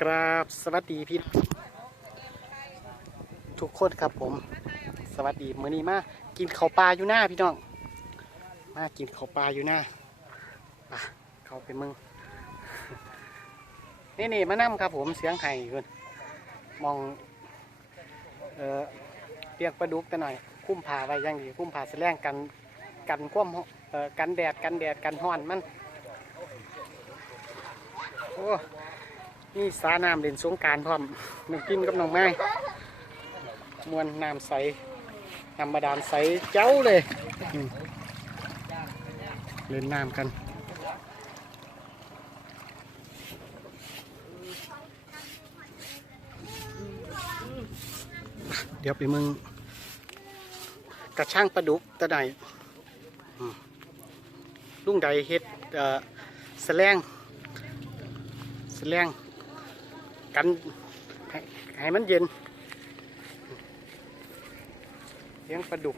กราบสวัสดีพี่ ทุกคนครับผม สวัสดีมื้อนี้มากินข้าวปลาอยู่หน้าพี่น้อง มากินข้าวปลาอยู่หน้าไปเข้าไปมึงนี่นี่มานั่ครับผมเสียงไห้เพิ่นมองเออเรียกปลาดุกกันหน่อย คุ้มผ่าไว้ยังดีคุ้มผ่าแสลงกันกันคว่ำเออกันแดดกันแดดกันห้อนมันโอ้ นี่สาน้ำเล่นสงการพร้อมน้องกินกับน้องไม้มวนน้ำใสน้ำบาดาลใสเจ้าเลย เล่นน้ำกันเดี๋ยวไปมึงกระช่างปลาดุกตะไดลุงใดเฮ็ดเอ่อแสลงแสลง กันให้ให้มันเย็นเลี้ยงปลาดุก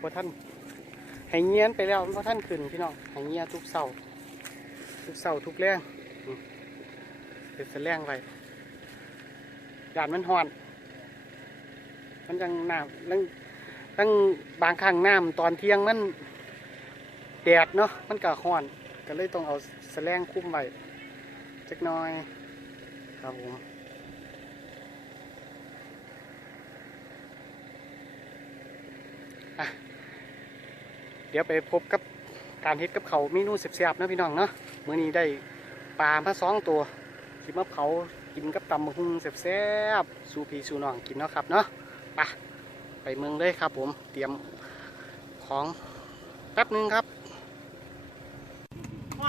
พอท่านให้เงี้ยนไปแล้วพอท่านขึ้นพี่น้องให้เงี้ยทุกเสาทุกเสาทุกแรงเป็นแสลงไว้ยานมันหอน มันจังน้ำตั้งตั้งบางครั้งน้ำตอนเที่ยงมันแดดเนาะมันก็หอน ก็เลยต้องเอาแสลงคุ้มไว้จักหน้อยครับผมเดี๋ยวไปพบกับการเฮ็ดกับเขาวเมนูเสียบๆนะพี่น้องเนาะมื้อนี้ได้ปลามาสองตัวสิมาเผากินกับตำบักหุ่งแซ่บๆสูพีสูน้องกินเนาะครับเนาะไปไปเมืองเลยครับผมเตรียมของแป๊บนึงครับ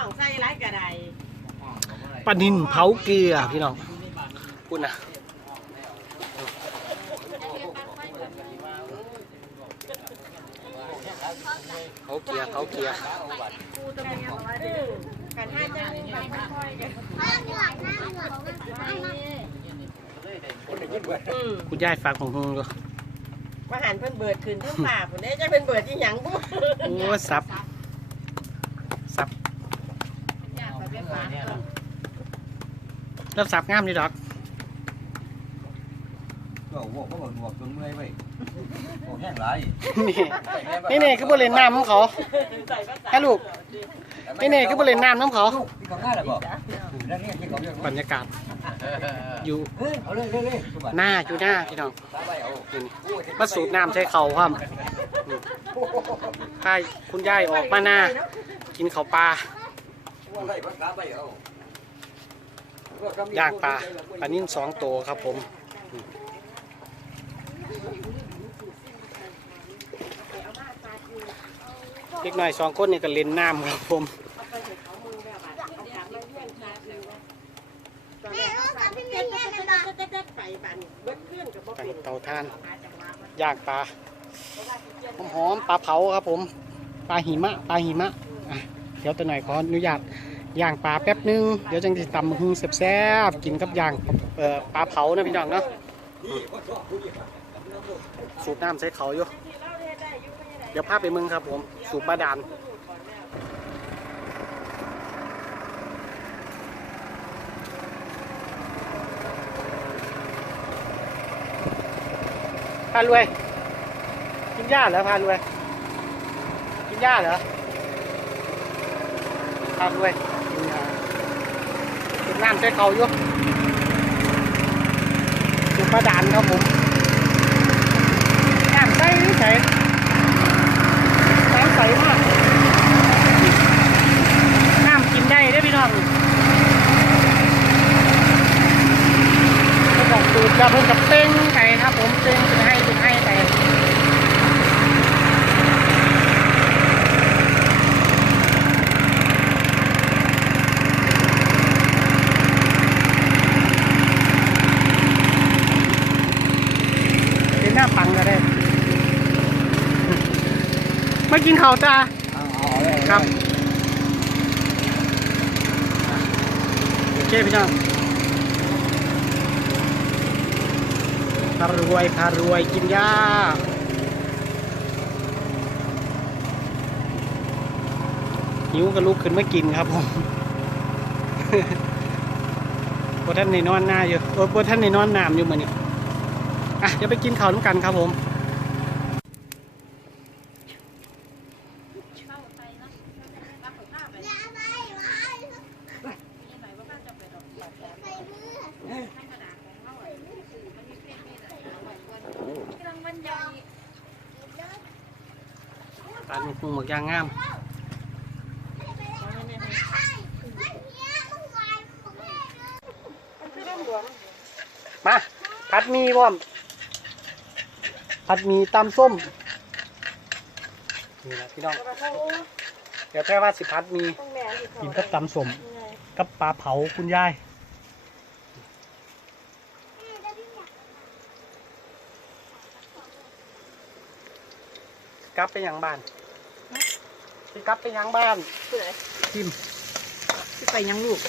องใส่ไรกระไดปลานินเผาเกลือพี่น้องพูดนะเผาเกลือเผาเกลือกูจะมีอะไรดิกันให้เจ้าหนี้ไปค่อยๆกันอืมคุณยายฝากของหุ่งก็มาหันเพิ่นเบิดขึ้นทั้งป่าผมได้จะเป็นเบิดที่หยังบุโอ้สับสับ แล้วสับงามดีดอกก็บอกว่าหนวกจนเมื่อยไปโอ้แห้งไรนี่นี่นี่คือบริเวณน้ำของเขาฮะลูกนี่นี่คือบริเวณน้ำน้ำเขาที่เขาง่ายเลยบอกนั่นนี่ที่เขาเรียกบรรยากาศ อยู่เฮ้ยเอาเลยเลยเลยหน้าอยู่หน้าพี่น้องไปเอานี่มาสูบน้ำใช้เขาครับอืมใช่คุณยายออกมาหน้า กินข้าวปลา ย่างปลาปลานิ่มสองตัวครับผมเล็กน้อยสองคนนี่ก็เล่นน้ำครับผมจังิตั้งเตาท่านย่างปลาหอมๆปลาเผาครับผม ปลาหิมะ ปลาหิมะอะเดี๋ยวตัวหน่อยขออนุญาต ย่างปลาแป๊บนึง เดี๋ยวจังจะตำหึงแซ่บๆกินกับย่างปลาเผานะพี่น้องเนาะสูบน้ำใส่เขาอยู่เดี๋ยวพาไปเมืองครับผมสูบบาดาลพารวย กินหญ้าเหรอพารวย กินหญ้าเหรอพารวย น้ำใส่เขาอยู่สูบบาดาลครับผมน้ำใสนี่ใสน้ำใสมากน้ำกินได้ได้พี่น้องเพิ่นบอกดูดแล้วเพิ่นกับเต้งไก่ครับผมเต้งเป็นให้เป็นให้ไก่เป็นหน้าปังก็ได้ มากินเขาจ้าครับ โอเคพี่น้องพารวยพารวยกินหญ้าหิวก็ลุกขึ้นมากินครับผมบท่านในนอนหน้าอยู่โอ้บท่านในนอนน้ำอยู่มือนี่อะเดี๋ยวไปกินข้าวน้ำกันครับผม เข้าไปนะรับของข้าวไปนี่หมายว่าข้าจะไปดอกแบบแบบธรรมดาของเขาอะมันมีเพศมีอะไรเอาไว้วันกำลังบรรยาย ปลาหมึกหมึกยางงามมาผัดมีพร้อมผัดมีตำส้มนี่นะพี่น้องเดี๋ยวแค่ว่าสิผัดมีกินกับตำส้มกับปลาเผาคุณยายกลับไปยังบ้าน สิกลับไปยังบ้านเปื่อยทิมที่ไปยังลูก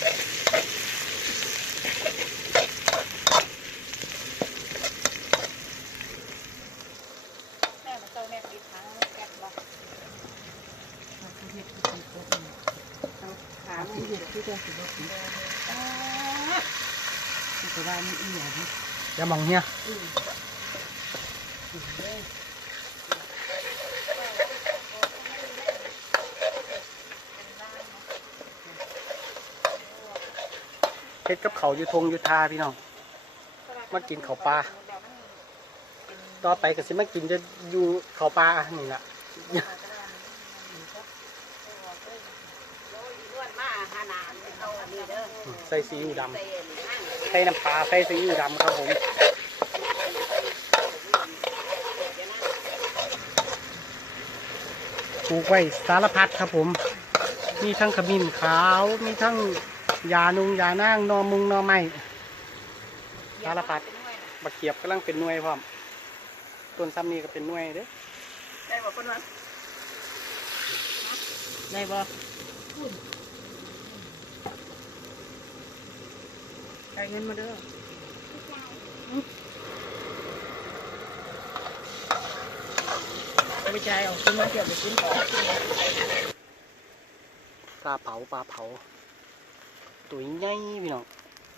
แม่มาเจ้าแม่ปิดทางแก๊สบอกขามันอยู่ที่เจ้าสิบสี่ก็ว่ามันอีหยัง อย่ามองเฮ็ดกับเขาอยู่ทงอยู่ทาพี่น้อง มากินเขาปลา ต่อไปก็สิมากินจะอยู่เขาปลานี่แหละใส่ซีอิ๊วดำใส่น้ำปลาใส่ซีอิ๊วดำครับผมปลูกไว้สารพัดครับผม มีทั้งขมิ้นขาว มีทั้ง ยานุงยานางหนอมุงหนอไม้สารพัดบักเขียบกำลังเป็นหน่วยพร้อมต้นซ้ำนี้ก็เป็นหน่วยเด้อได้บอกคนว่าได้บอกจ่ายเงินมาเด้อเอาไปจ่ายเอาขึ้นมาเที่ยวไปกินของปลาเผาปลาเผา ตัวใหญ่พี่น้อง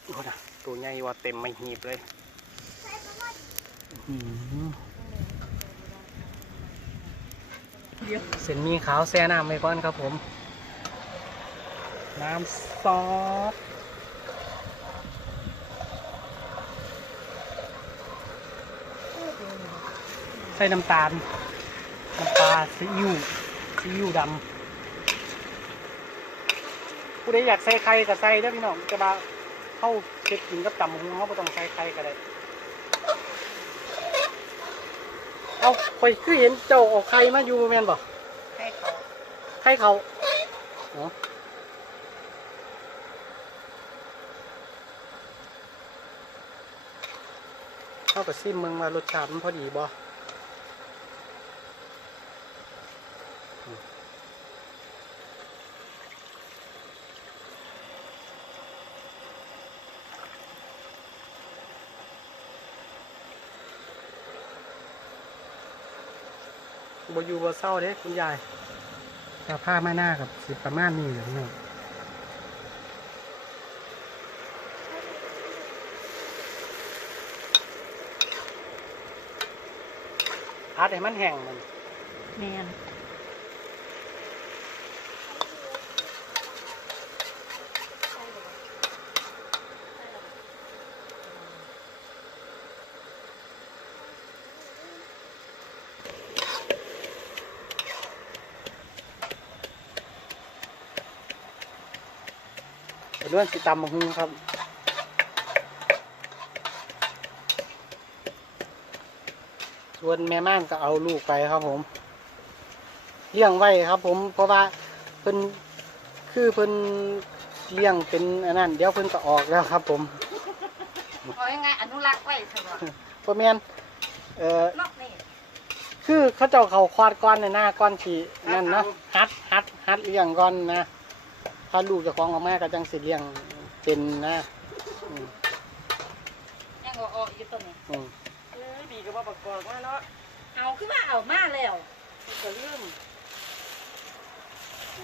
โอ้นะตัวใหญ่ว่าเต็มไม่หีบเลยอื้อหือเดี๋ยวเส้นหมีขาวแช่น้ำไว้ก่อนครับผม น้ำซอสใส่น้ำตาล น้ำปลาซีอิ๊วซีอิ๊วดำ ผู้ใดอยากใส่ไข่ก็ใส่ได้อพี่น้องจะมาเข้าเช็ดกินกับตำหุงเขาไม่ต้องใส่ไข่ก็ได้เอาข่อยคือเห็นเจ้าเอาไข่มาอยู่แม่นบ่ให้เขาไข่เขาเนาะเข้ากับซิมเมืองมารสชาติมันพอดีบ่ บ่อยู่บ่เศร้าเด้คุณยายถ้าผ้ามาหน้ากับสิประมาณนี้อย่างนี้พัดให้มันแห้งมัน แมน เป็นเรื่องสิตำมะฮุงครับส่วนแม่ม่านก็เอาลูกไปครับผมเลี้ยงไว้ครับ ผมเพราะว่าเพิ่นคือเพิ่นเลี้ยงเป็นอันนั้นเดี๋ยวเพิ่นก็ออกแล้วครับ ผมเอายังไงอนุรักษ์ไว้สำหรับพ่อแม่นเอ่อนอกนี่คือเขาเจ้าเขาควาดก้อนในหน้าก้อนฉีนั่นเนาะฮัดฮัดฮัดเลี้ยงก้อนนะ ถ้าลูกเจะคล้าของออกมาก็จังสิเลี้ยงเป็นนะอืมยังเอาออกอยู่ตัวนี้อืมเออดีก็บ่ประกอบว่าเนาะเอาขึ้นมาเอามาแล้วก็ลืม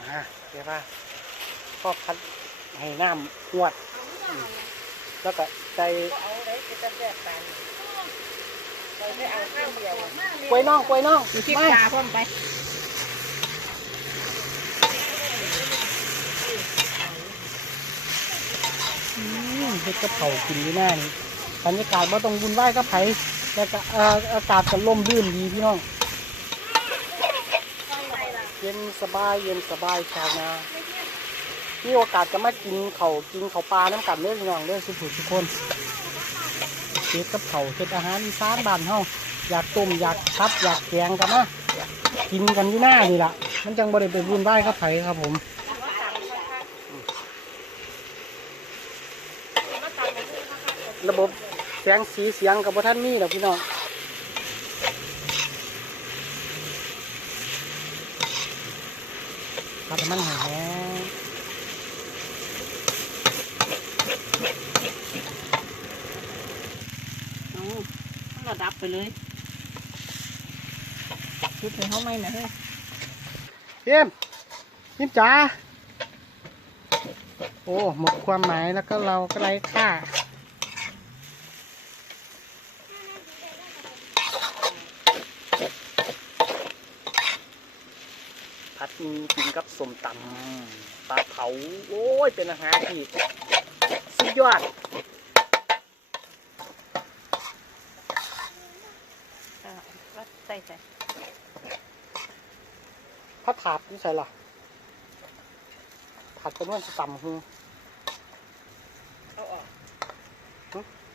อ่าเดี๋ยวว่าพ่อพัดให้น้ำงวดแล้วก็ใส่เอาได้จะแซ่บกันเราได้เอาข้าวเดียว กล้วยน่องกล้วยน่องพริกไม่ปลาพร้อมไป เฮ็ดกับเขากินอยู่น้านี่บรรยากาศว่าต้องวุ่นวายกับไผแต่ก็เอ่ออากาศก็ร่มรื่นดีพี่น้อง เย็นสบายเย็นสบายชาวนามีโอกาสจะมากินเขากินเขาปลาน้ำกันเด้อพี่น้องเด้อสุขทุกคนเฮ็ดกับเขาเฮ็ดอาหารอีสานบ้านเฮาอยากต้มอยากทับอยากแกงกันนะกินกันอยู่หน้านี่ล่ะ มันจังบ่ได้ไปวุ่นวายกับไผครับผม ระบบ แสงสีเสียงกับท่านมีดอกพี่น้องผัดให้มันแห้งเอาเราดับไปเลยชุดให้เขาไม่นะเฮ้ยๆเยี่ยมยิ้มจ๋าโอ้หมดความหมายแล้วก็เราก็ไร้ค่าผัดหมี กินกับสมตำปลาเผา โอ้ย เป็นอาหารที่สุดยอดว่าใส่ใส่ผัดถาดนี่ใส่ล่ะผัดเป็นวันสตำหูเอาออก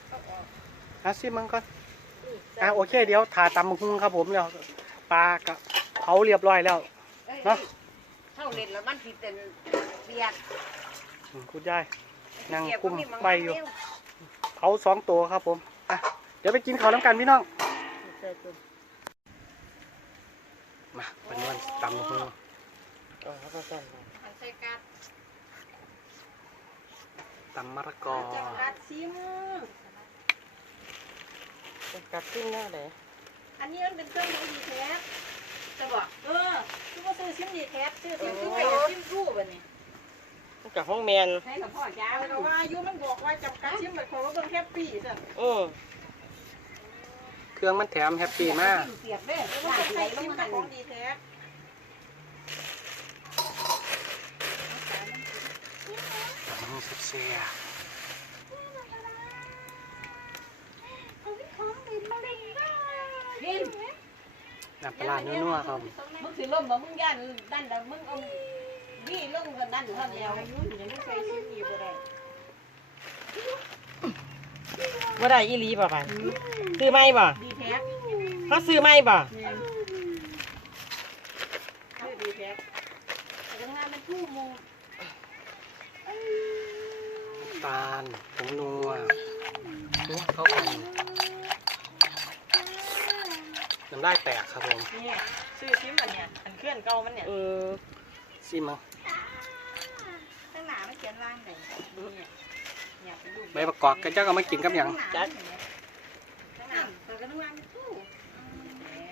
เอาออกอะซิมังก่อนอะโอเค เดี๋ยวถาตำหูครับผมแล้วปลากับเผาเรียบร้อยแล้วเนาะเท่าเล็ด แล้วมันผิดเป็นเบียดอืมคุณยาย นั่งคุมใบอยู่เผาสองตัวครับผมอะเดี๋ยวไปกินข้าวน้ำกันพี่น้องใส่ตัวมาเป็นวันตำหูอ๋อเขาก็ใส่ใส่กัดตำมะละกอจังกัดซิมกัดซิมหน้าเลยอันนี้มันเป็นเครื่องมือดีแท้ จะบอกเออคือว่าซื้อซิมดีแท้ซื้อซิมคือไปซิมรูปแบบนี้กับห้องแมนให้กับพ่อยาวแต่ว่าอายุมันบอกว่าจำกัดซิมหมายความว่าเบิ่งแฮปปี้สิอือเครื่องมันแถมแฮปปี้มากเสียบเด้อว่าใส่ซิมกับของดีแท้ตำหูเสีย กิน ๆ น้ำปลาร้านัวๆครับ มึงสิล่มบ่มึงย่านดันดันมึงเอาวี่ลงกันดันเท่าเดียวอายุยังไม่เคยซิมอีกบ่ได้ว่าได้อีหลีป่ะไปซื้อไหมป่ะดีแท้เขาซื้อไหมป่ะเนี่ยชื่อดีแท้แต่งานมันคู่มู ตาลผงนัวคลุกเข้ากัน น้ำได้แตกครับผมเนี่ยซื้อซิมอันเนี่ยอันเคลื่อนเก่ามันเนี่ยเออซิมังข้างหน้ามันเขียนว่างไหนเนี่ยเนี่ยเป็นรูปใบประกอบกันเจ้าก็มากินกับหยังจัดข้างหน้าแต่ก็ต้องวางเป็นคู่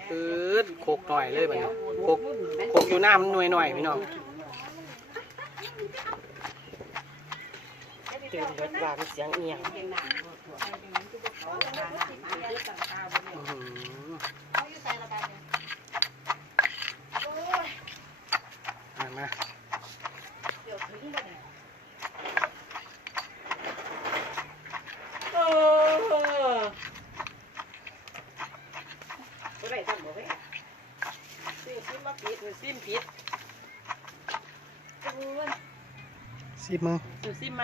ปื๊ดโคกหน่อยเลยบัดนี้โคกโคกอยู่หน้ามันหน่วยหน่อยพี่น้องตื่นเบิดว่าเป็นเสียงเอียง อื้อหือมามา โอ้ บ่ได้ทำบ่ได้ ซื้อซิมมาผิดหรือซิมผิด ซิมึงซื้อซิมไหม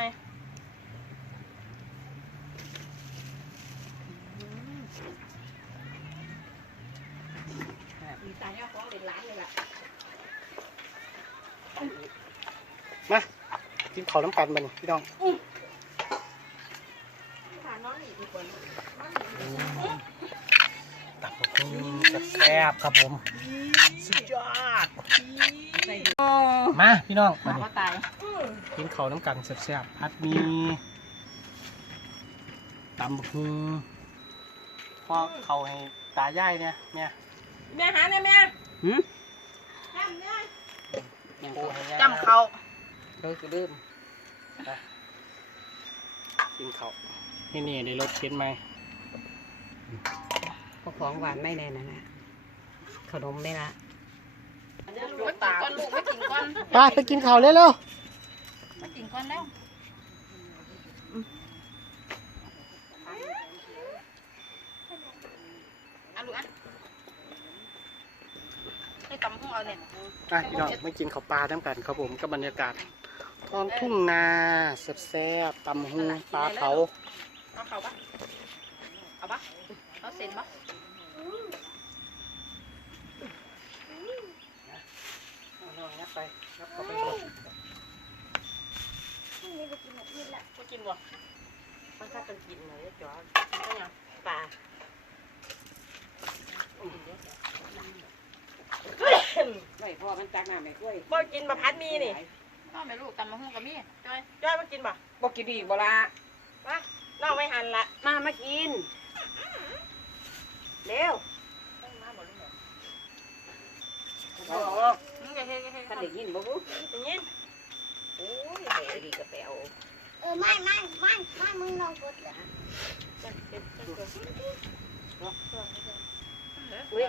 มีตายยอดของเด็ดล้านเลยล่ะมากินข้าวน้ำปันบัดนพี่น้องถามน้องอีกคนตับกหุ่ง แซ่บๆครับผม สุดยอด มาพี่น้องมาดิว่าตายกินข้าวน้ำกันแซ่บๆพัดหมีตำบักหุงพ่อเขาให้ตายายเนี่ยเนี่ยแม่หาเนี่ยแม่หืมทำเนี่ยยังปูให้ย่จำเขาเด้อคือลืมกินข้าวนี่นี่ได้รถเข็นไหมพวก ของหวานไม่แน่นะนะขนมไม่ละลูกไม่กินก้อนลูกไม่กินก้อนไปไปกินข้าวเร็วไม่กินก้อนแล้วอะลูกอะให้ตำพวกเอาเนี่ยๆอะพี่น้องมากินข้าวปลาทั้งกันครับผมกับบรรยากาศท้องทุ่งนาแซ่บๆตำหูปลาเผาเอาเขาปะเอาปะเอาเส้นปะ เอาน้องงัดไปงัดเข้าไปก่อนก็กินบ่มันถ้ากันกินเลยจอดก็ยังปลาไม่พอมันจักน้ำไม่กล้วยบ่กินบะพัดมีนี่น้องแม่ลูกตำมะฮุ่งกับมี่จ้อยจ้อยมากินบ่บ่กินดีบ่ละมาน้องไม่หันละมามากินเร็วมาบ่ลูกโอ้มึง จะเฮ็ดก็เฮ็ดท่านได้ยินบ่บุได้ยินโอ้ยเฮ้ยดีกระเป๋าเออไม่ไม่ไม่ไม่มึงลองกดเลยจักเจ็บจักตัวอุ้ย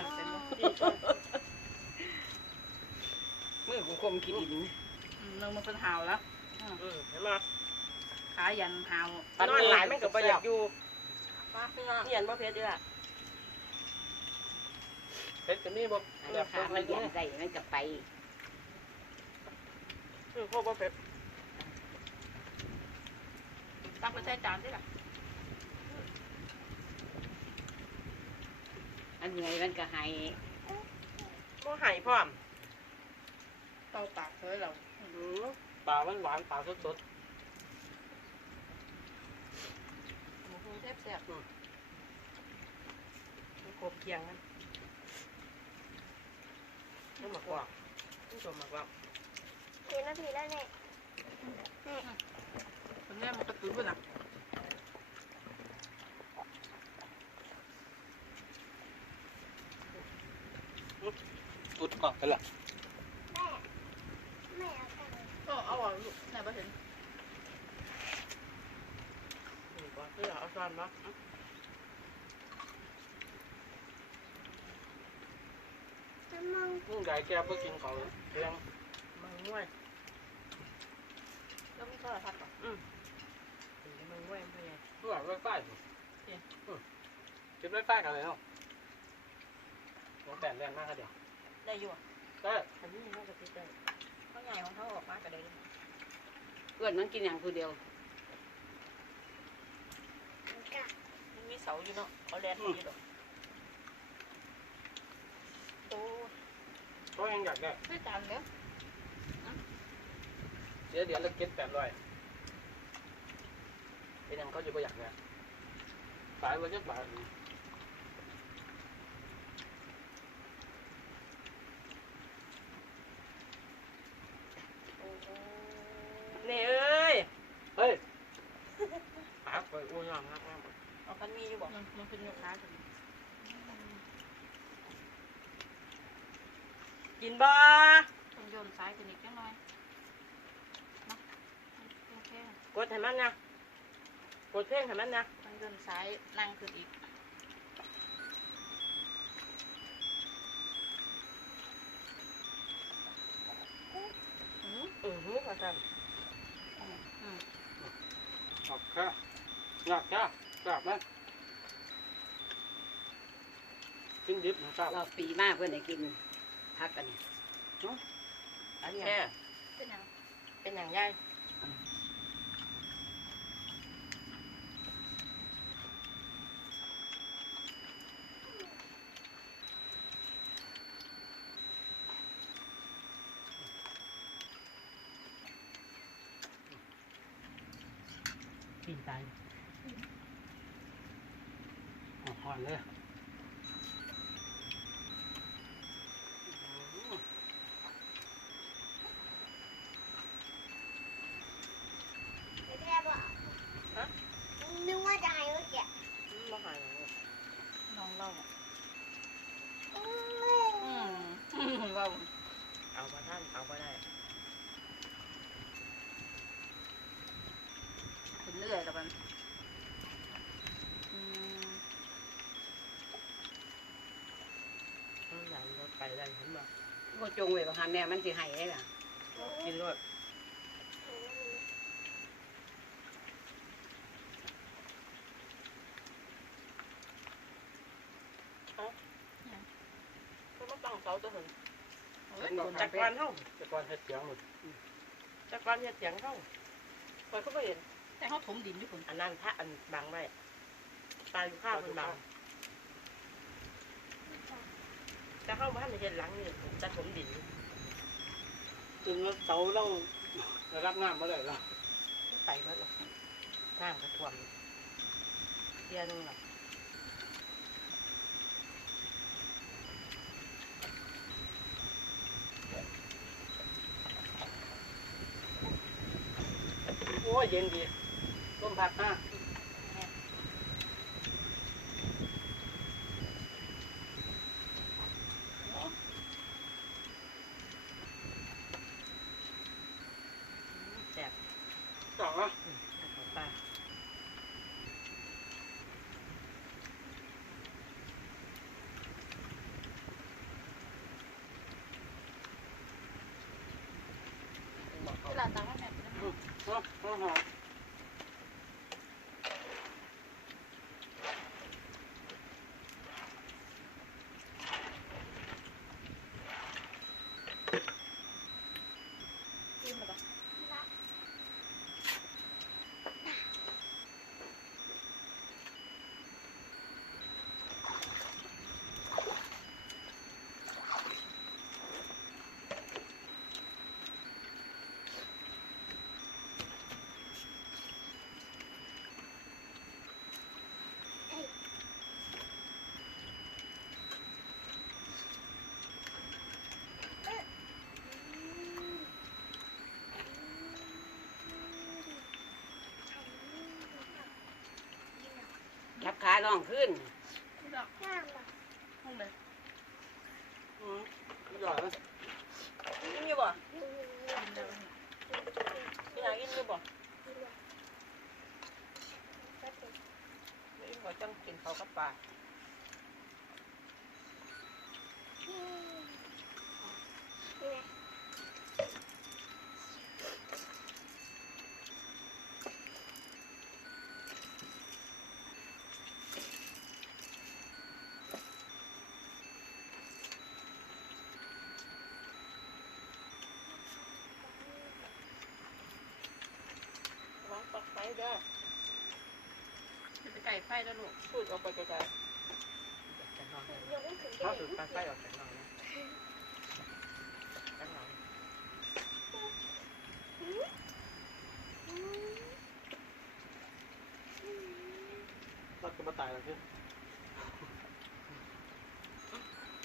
มือกูคมกินดินนึงมันเป็นหาวแล้วอืมเห็นบ่ขายันหาวนอนหลายมันก็บ่อยากอยู่มาพี่น้องเฮียนบ่เพชรเด้อเฮ็ดกันนี่บ่อันนี้ขามันยันใส่มันก็ไป อือพวกบ่เพชรตักไปใส่จานดิล่ะอันเหนื่อยมันก็ให้บ่ให้พร้อมเตาตากเฮ้ยเราอือปลาหวานๆปลาสดหมูฮูแซ่บแซ่บมันครบเคียงกันมันหมักว่ามันก็หมักว่า ทีนาทีแล้วเนี่ยคนนี้มันกระตุ้นพุ่นอะตุดก่อนกันล่ะแม่แม่เอาตังค์ก็เอาอะลูกไหนบ่เห็นนี่ก็คือเอาซ้อนเนาะจะมองมึงใหญ่แกเพื่อกินข้าเลี้ยงมันง่วย แล้วมีโทรทัศน์ป่ะมันง่วยมันเป็นไงเพื่อไวไฟบ่อืมเก็บไวไฟกันเลยเนาะหัวแตนแรงมากครับเดี๋ยวได้อยู่อะได้อันนี้มันก็ติดได้เขาใหญ่ของเขาออกมาก็ได้เพื่อนมันกินอย่างผู้เดียวมันมีเสาอยู่เนาะเขาแลนอยู่ดอกโอ้เขายังอยากได้ไม่จานเด้อ เดี๋ยวเดี๋ยวเราเก็บแปดร้อยเป็นยังเขาจะไม่อยากได้ขายไว้จักบาทนี่เอ้ยเฮ้ยปากไปอ้วนยอมนะเอาคันมีอยู่บ่มันมันเป็นยกขาถึงกินบ่ต้องโยนซ้ายขึ้นอีกจังหน่อยนะโอเค กดให้มันนะกดเพลงให้มันนะต้องโยนซ้ายนั่งขึ้นอีกอือหือว่าซั่นอืมออกค่ะอยากค่ะกลับนะกินดิบนะครับเราปีมากเพื่อนให้กินพักกันนี่เนาะอันนี้แค่เป็นหยังเป็นอย่างย่ายปีนตาย หอน เลยอืม แค่บอกนึกว่าจะให้เมื่อกี้ มาหาอย่างนี้ น้องเล่าอะ อื อืมอืมเล่า เอามาท่านเอามาได้ อ กับมันอืม หลานรถ ไปได้เห็นบ่ก็จงไว้บ่หาแม่มันสิให้ได้ล่ะกินรถก็มาตั้งเสาตัวหนึ่งเอ้ยจากกวนเฮาแต่ก่อนเฮ็ดเสียงหมดจากกวนเฮ็ดเสียงเฮาคอยก็บ่เห็นแต่เขาถมดินอยู่คนอันนั้นพระอันบังไว้ตายอยู่ข้าวเพิ่นบัง จะเข้าบ้านเห็นหลังนี่จะถมดินจนว่าเสาเราระดับน้ำมาเลยแล้วไปเบิดหรอกน้ำก็ท่วมเที่ยนึงหรอกโอ้ยเย็นดีต้มผัดหน้าแซ่บ สองอะ ของป้า เวลาตังค์ให้แม่กินนะ อืมเอาเอาหอม กินมาปะ ยับ ขาน้องขึ้นห้องเลยอืมไม่หล่อยนะกินอยู่บ่พี่อยากกินอยู่บ่ไม่บ่จังกินเขาวกับปลา วางปลักไฟ เด้อไปไก่ไฟแล้วลูกพูดออกไปไกลๆจะนอนเลยเขาถือปลาไส้ออกจากหน่อยนะจะนอนเราจะมาตายแล้วพี่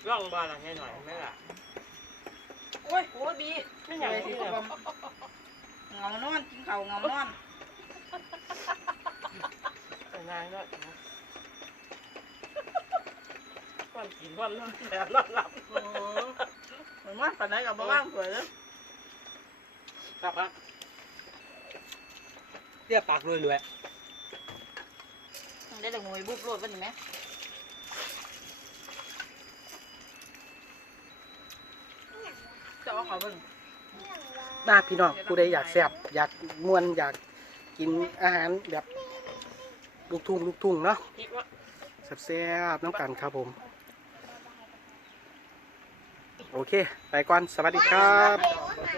ร่องบ้านอะไรหน่อยไหมล่ะโอ้ยโอ้บีไม่อยากกินเลยเงานอนกินเข้าเงานอน นายก็ความกินวามนอนแต่นอนหลับเหมือนว่าปันไหนกับบ้างสวยเลยครับฮะเรียกปากรวยรวยได้แต่งวยบุบโลดวันนี้ไหมจะเอาเขาเบิ่งมาพี่น้องผู้ใดอยากแซ่บอยากม่วนอยากกินอาหารแบบ ลูกทุ่งลูกทุ่งเนาะคิดว่าแซ่บๆน้ำกันครับผม โอเค ไปก่อน สวัสดีครับ